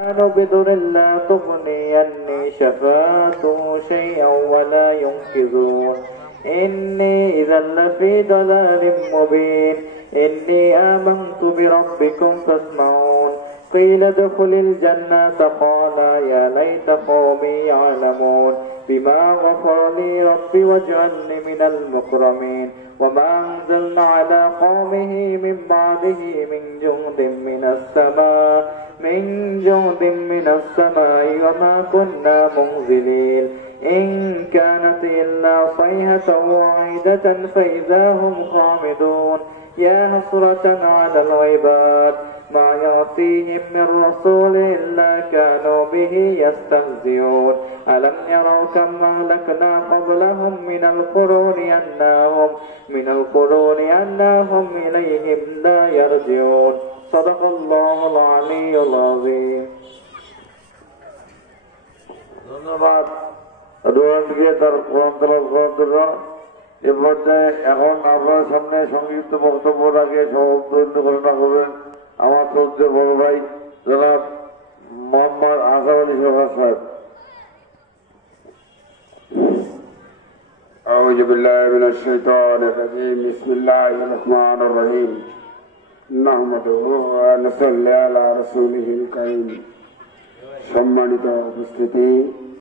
بضر لا تغني عني شفاعته شيئا ولا ينقذون إني إذا لفي ضلال مبين إني آمنت بربكم فاسمعون قيل ادخل الجنة قال يا ليت قومي يعلمون بما غفر لي ربي واجعلني من المكرمين وما أنزلنا على قومه من بعده من جند من السماء وما كنا منزلين إن كانت إلا صيحة واحدة فإذا هم خامدون يا حسرة على العباد ما يأتيهم من رسول إلا كانوا به يستهزئون ألم يروا كم أهلكنا قبلهم من القرون أنهم إليهم لا يرجعون صدق الله العلي العظيم ধন্যবাদ রোহানকে তার কোরআন তেলাওয়াত করার জন্য। এ পর্যায়ে এখন আপনার সামনে সংক্ষিপ্ত বক্তব্য রাখে সভাপতিত্ব ঘোষণা করবেন আমার শ্রদ্ধেয় বড় ভাই জনাব মোহাম্মদ আসাদ আলী সরকার সাহেব। أعوذ بالله من الشيطان الرجيم بسم الله الرحمن الرحيم نحمده ونصلي على رسوله الكريم। সম্মানিত উপস্থিতি,